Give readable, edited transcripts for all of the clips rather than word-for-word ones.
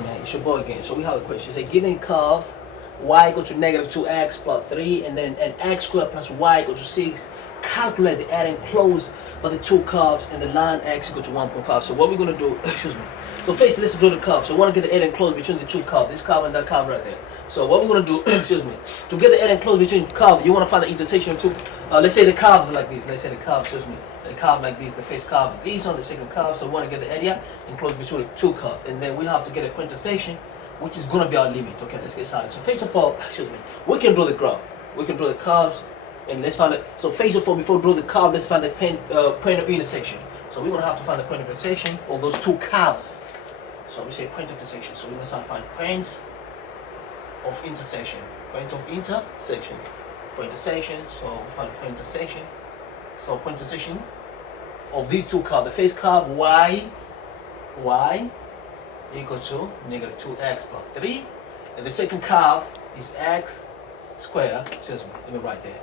man, it's your boy again. So we have a question. Say, given curve y equal to negative 2x plus 3, and then an x squared plus y equal to 6, calculate the add and close by the two curves and the line x equal to 1.5. So what we're going to do, excuse me. So first, let's draw the curve. So we want to get the add and close between the two curves, this curve and that curve right there. So what we're going to do, excuse me, to get the add and close between curve, you want to find the intersection of two, let's say the curves like this. Let's say the curve, excuse me, the curve like this, the first curve like this on the second curve. So we want to get the area and close between the two curves. And then we have to get a quintessential, which is going to be our limit. Okay, let's get started. So first of all, excuse me, we can draw the graph. We can draw the curves, and let's find it. So first of all, before we draw the curve, let's find the point of intersection. So we're going to have to find the point of intersection of those two curves. So we say point of intersection. So we're going to start find points of intersection. Point of intersection. Point intersection. So we find point intersection. So point intersection of these two curves. The first curve y equal to negative 2x plus 3. And the second curve is x squared. Excuse me, let me write there.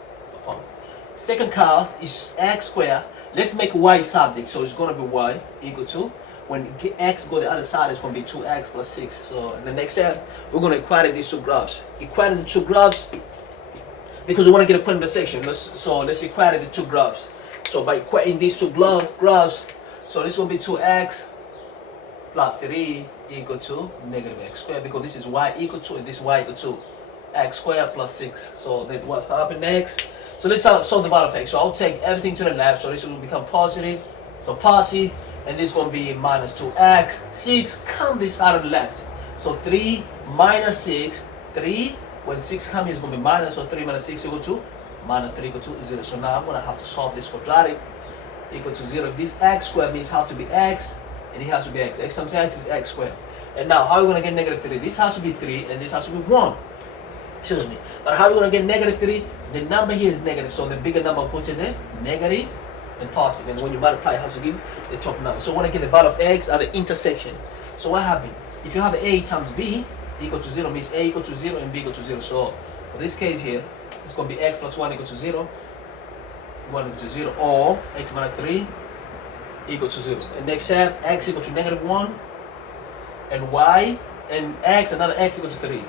Second curve is x squared. Let's make y subject. So it's going to be y equal to, when x go the other side, it's going to be 2x plus 6. So in the next step, we're going to equate these two graphs. Equate the two graphs because we want to get a point intersection. So let's equate the two graphs. So by equating these two graphs, so this will be 2x plus 3 equal to negative x squared, because this is y equal to and this y equal to x squared plus 6. So that what's happening next? So let's solve the value of x. So I'll take everything to the left. So this will become positive. So positive. And this is going to be minus 2x. 6 come this out of the left. So 3 minus 6. 3, when 6 comes, it's going to be minus. So 3 minus 6 equal to minus 3 equal to 0. So now I'm going to have to solve this quadratic equal to 0. This x squared means have to be x. And it has to be x. X times x is x squared. And now how are we going to get negative 3? This has to be 3 and this has to be 1. Excuse me. But how are we going to get negative 3? The number here is negative. So the bigger number puts is a negative and positive, and when you multiply, it has to give the top number. So I want to get the value of x at the intersection. So what happened? If you have a times b equal to 0, means a equal to 0 and b equal to 0. So for this case here, it's going to be x plus 1 equal to 0, 1 equal to 0, or x minus 3 equal to 0. And next step, x equal to negative 1, and y, and x, another x equal to 3.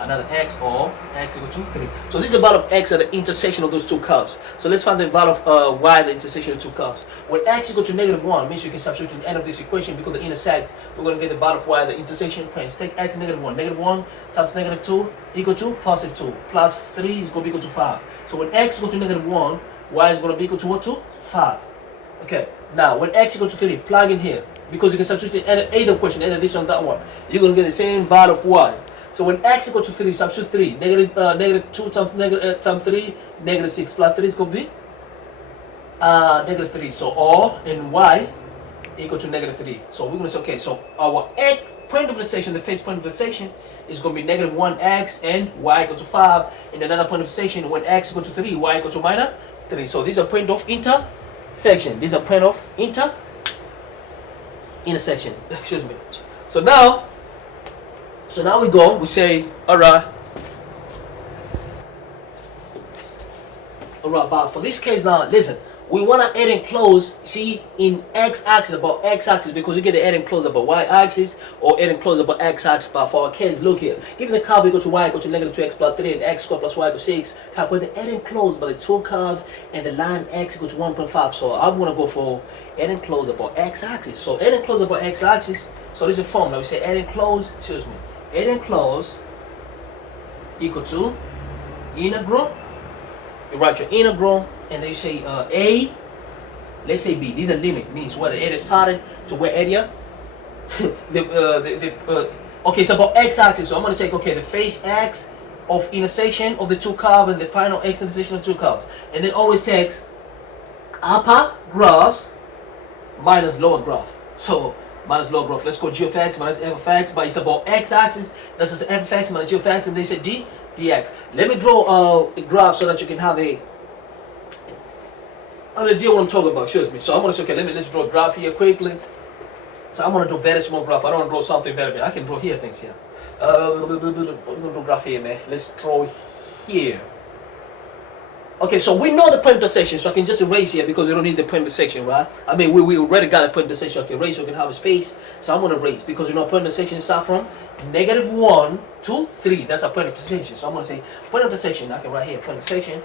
Another x, or x equal to 3. So this is the value of x at the intersection of those two curves. So let's find the value of y at the intersection of two curves. When x equal to negative 1, means you can substitute the end of this equation because they intersect. We're going to get the value of y at the intersection points. Take x negative 1. Negative 1 times negative 2 equal to positive 2. Plus 3 is going to be equal to 5. So when x equal to negative 1, y is going to be equal to what? To 5. Okay. Now when x equal to 3, plug in here. Because you can substitute either question, either this on that one. You're going to get the same value of y. So when x equal to 3, substitute 3. Negative 2 times 3, negative 6 plus 3 is going to be negative 3. So or in y equal to negative 3. So we're going to say, okay, so our point of intersection, the first point of intersection, is going to be negative 1x and y equal to 5. And another point of intersection, when x equal to 3, y equal to minus 3. So these are point of intersection. These are point of intersection. Excuse me. So now we go, we say, alright, but for this case now, listen, we want to add and close, see, in x-axis, about x-axis, because you get the add and close about y-axis, or add and close about x-axis. But for our case, look here, given the curve equal to y equal to negative 2x plus 3 and x squared plus y equal to 6, calculate the add and close by the two curves and the line x equal to 1.5. So I'm going to go for add and close about x-axis. So add and close about x-axis, so this is a formula. We say add and close, excuse me, add and close equal to integral. You write your integral, and then you say a, let's say b. These are limit, means where the area started to where area. Okay, so about x-axis. So I'm going to take, okay, the face x of intersection of the two curves and the final x intersection of two curves, and then always takes upper graphs minus lower graph. So minus lower graph. Let's go g of x minus f of x, but it's about x-axis. That's just f of x minus g of x, and they say d dx. Let me draw a graph so that you can have an idea what I'm talking about. Excuse me. So I'm gonna say, okay, let's draw a graph here quickly. So I'm gonna do a very small graph. I don't want to draw something very big. I can draw here things here. I'm gonna do a graph here, man. Let's draw here. Okay, so we know the point intersection, so I can just erase here because we don't need the point intersection, right? I mean, we already got a point intersection. I can erase, so we can have a space. So I'm going to erase because you know point intersection start from -1 to 3. That's a point intersection. So I'm going to say point intersection. I can write here point intersection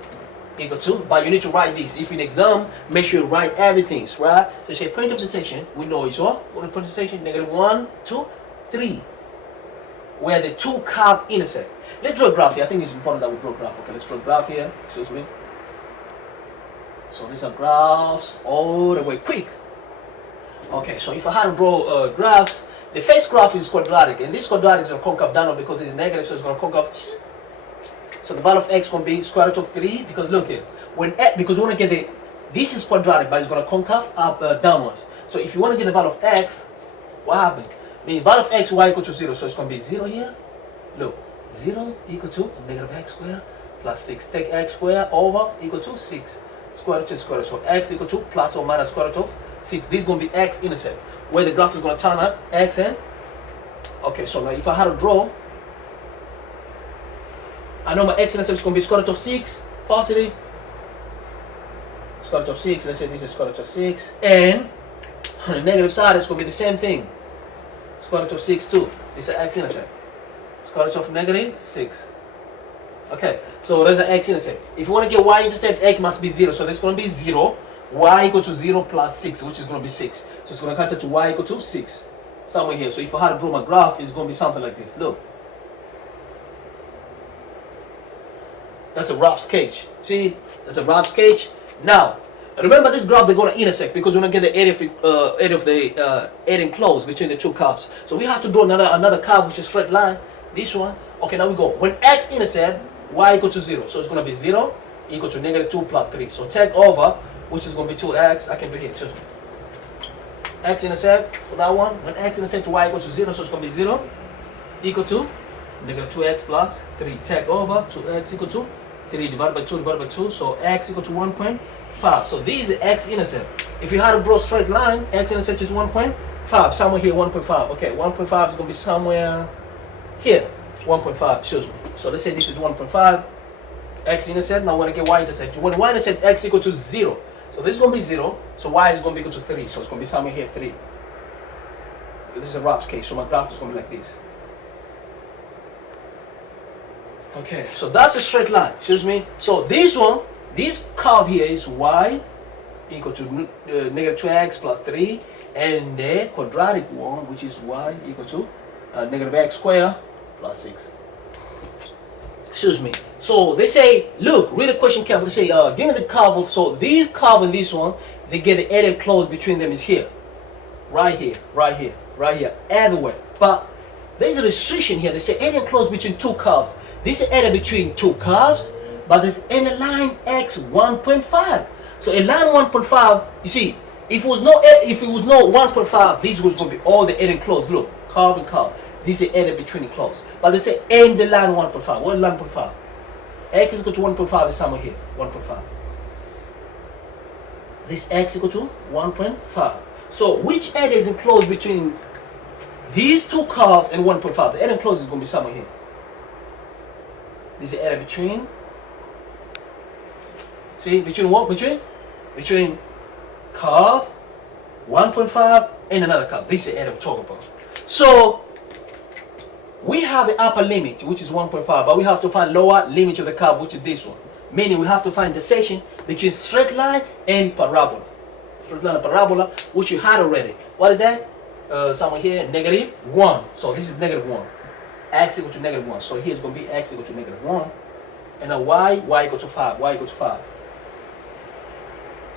equal to, but you need to write this. If in exam, make sure you write everything, right? So say point intersection, we know is what? What is point intersection? -1 to 3, where the two curves intersect. Let's draw a graph here. I think it's important that we draw a graph. Okay, let's draw a graph here. Excuse me. So these are graphs all the way quick. Okay, so if I had to draw graphs, the first graph is quadratic, and this quadratic is going to concave downward because this is negative, so it's going to concave. So the value of x is going to be square root of 3, because look here, because we want to get this is quadratic, but it's going to concave up downwards. So if you want to get the value of x, what happens? Means value of x, y equal to 0, so it's going to be 0 here. Look, 0 equal to negative x squared plus 6. Take x squared over equal to 6. Square root of square root. So x equal to plus or minus square root of 6. This is going to be x intercept, where the graph is going to turn at x and. Okay, so now if I had to draw, I know my x intercept is going to be square root of 6, positive. Square root of 6, let's say this is square root of 6. And on the negative side, it's going to be the same thing. Square root of 6 too. This is x intercept. Square root of -6. Okay, so there's an x-intercept. If you want to get y-intercept, x must be 0. So there's going to be 0. Y equal to 0 plus 6, which is going to be 6. So it's going to cut it to y equal to 6. Somewhere here. So if I had to draw my graph, it's going to be something like this. Look. That's a rough sketch. See? That's a rough sketch. Now, remember this graph, they're going to intersect because we're going to get the area of the area enclosed between the two curves. So we have to draw another curve, which is straight line. This one. Okay, now we go. When x intercept, y equal to 0. So it's going to be 0 equal to -2 plus 3. So take over, which is going to be 2x. I can do here. So x intercept for that one. When x intercept to y equal to 0, so it's going to be 0 equal to -2x plus 3. Take over, 2x equal to 3 divided by 2 divided by 2. So x equal to 1.5. So this is x intercept. If you had to draw a straight line, x intercept is 1.5. Somewhere here, 1.5. Okay, 1.5 is going to be somewhere here. 1.5, excuse me. So let's say this is 1.5. X intercept, now I want to get y intercept. When y intercept, x equal to 0. So this is going to be 0. So y is going to be equal to 3. So it's going to be somewhere here, 3. This is a rough sketch, so my graph is going to be like this. Okay, so that's a straight line, excuse me. So this one, this curve here is y equal to -2x plus 3. And the quadratic one, which is y equal to -x squared plus 6. Excuse me. So they say, look, read the question carefully. They say, give me the curve of, so these curve and this one, they get the area closed between them is here. Right here, right here, right here, everywhere. But there's a restriction here. They say area closed between two curves. This is area between two curves, but there's in a line x 1.5. So a line 1.5, you see, if it was no 1.5, this was going to be all the area closed. Look, curve and curve. This is area between the closed. But they say end the line 1.5. What is line 1.5? X is equal to 1.5 is somewhere here. 1.5. This x equal to 1.5. So which area is enclosed between these two curves and 1.5? The area enclosed is going to be somewhere here. This is the area between. See, between what? Between curve 1.5 and another curve. This is the area we're talking about. So we have the upper limit, which is 1.5, but we have to find lower limit of the curve, which is this one. Meaning we have to find the intersection between straight line and parabola. Straight line and parabola, which you had already. What is that? Somewhere here, -1. So this is -1. X equal to -1. So here it's going to be x equal to -1. And now y equal to 5. Y equal to 5.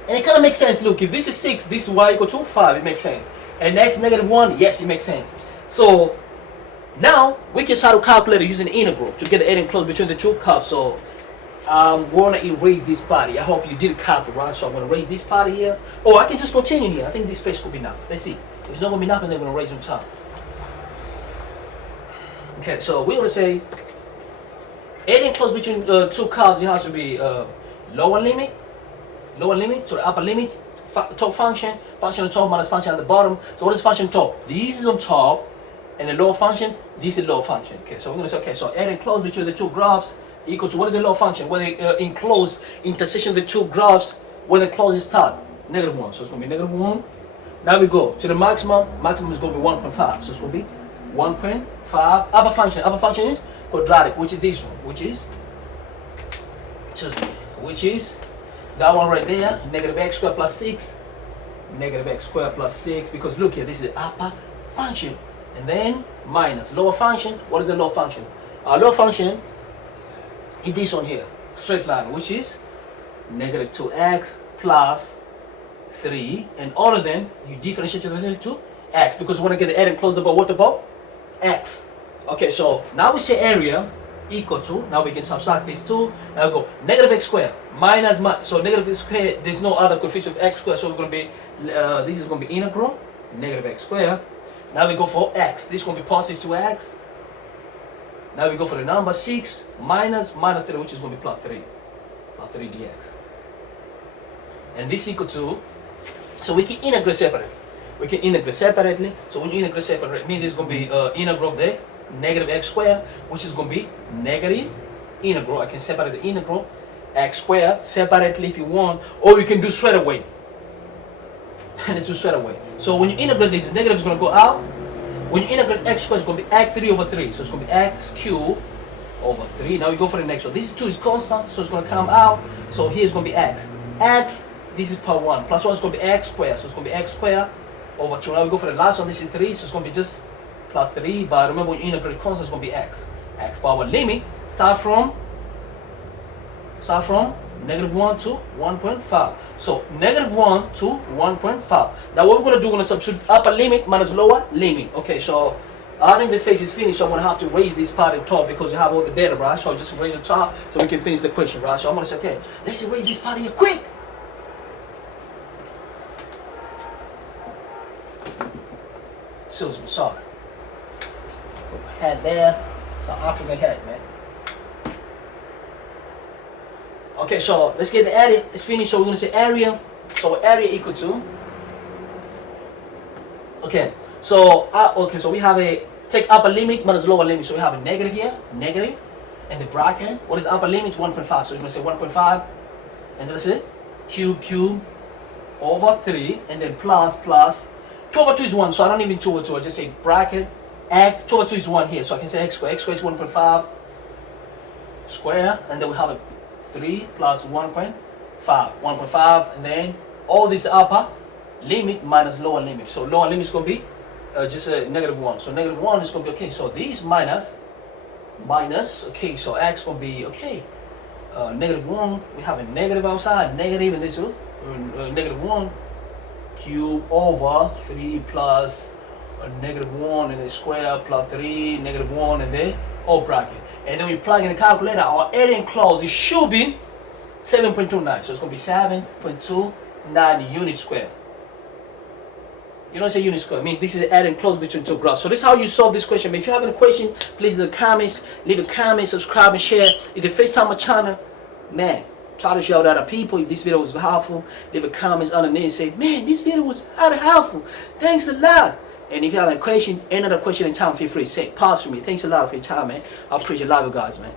And it kind of makes sense. Look, if this is 6, this is y equal to 5. It makes sense. And x -1, yes, it makes sense. So now we can start to calculate using the integral to get the area enclosed between the two curves. So we're going to erase this part. I hope you did calculate, right? So I'm going to erase this part here. Or I can just continue here. I think this space could be enough. Let's see. If it's not going to be enough, then we're going to erase on top. Okay, so we're going to say area enclosed between two curves, it has to be lower limit to the upper limit, top function on top minus function at the bottom. So what is function on top? This is on top, and the lower function, this is lower function. Okay, so we're going to say, okay, so area enclosed between the two graphs, equal to, what is the lower function? When they enclose intersection of the two graphs, when the closest start, -1. So it's going to be -1. Now we go to the maximum. Maximum is going to be 1.5. So it's going to be 1.5. Upper function is quadratic, which is this one, which is that one right there, -x squared plus 6. -x squared plus 6, because look here, this is the upper function. And then minus lower function. What is the lower function? Our lower function is this one here, straight line, which is -2x plus 3, and all of them you differentiate to x, because we want to get the area close about what about x. Okay, so now we say area equal to, now we can subtract these two. Now we go -x squared minus so -x squared, there's no other coefficient of x squared, so we're going to be this is going to be integral -x squared. Now we go for x, this is going to be positive 2x. Now we go for the number 6 minus 3, which is going to be plus 3 dx. And this equal to, so we can integrate separately. So when you integrate separately, it means this is going to be integral of the -x squared, which is going to be negative integral. I can separate the integral x squared separately if you want, or you can do straight away. Let's do straight away. So when you integrate this, the negative is going to go out. When you integrate x squared, it's going to be x3/3. So it's going to be x cubed over 3. Now we go for the next one. This 2 is constant, so it's going to come out. So here is going to be x. This is power 1. Plus 1 is going to be x squared. So it's going to be x squared over 2. Now we go for the last one. This is 3. So it's going to be just plus 3. But remember, when you integrate constant, it's going to be x. X power limit start from -1 to 1.5. So -1 to 1.5. Now what we're going to do, we're going to substitute upper limit minus lower limit. Okay, so I think this phase is finished, so I'm going to have to raise this part on top because you have all the data, right? So I'll just raise the top so we can finish the question, right? So I'm going to say, okay, let's erase this part here quick. Excuse me, sorry. Put my head there. It's an African head, man. Okay, so let's get the area. It's finished. So we're going to say area. So area equal to. Okay. So so we have a take upper limit minus lower limit. So we have a negative here, negative, and the bracket. What is upper limit? 1.5. So you're going to say 1.5, and that's it. Cube over 3, and then plus. 2 over 2 is 1. So I don't even 2 over 2. I just say bracket. 2 over 2 is 1 here. So I can say x squared. X squared is 1.5 square, and then we have a 3 plus 1.5, and then all this upper limit minus lower limit. So lower limit is going to be just a -1. So -1 is going to be okay. So these minus, okay. So x going to be okay. -1. We have a negative outside, negative, and this -1 cube over 3 plus -1 and then square plus 3 -1 and then all bracket. And then we plug in the calculator, our area enclosed, it should be 7.29. So it's going to be 7.29 units square. You don't say unit square, it means this is the area enclosed between two graphs. So this is how you solve this question. But if you have any question, please in the comments, leave a comment, subscribe and share. If the first time on my channel, man, try to share with other people. If this video was helpful, leave a comment underneath and say, man, this video was helpful. Thanks a lot. And if you have a question, any other question in time, feel free to say, pause for me. Thanks a lot for your time, man. I appreciate a lot of you guys, man.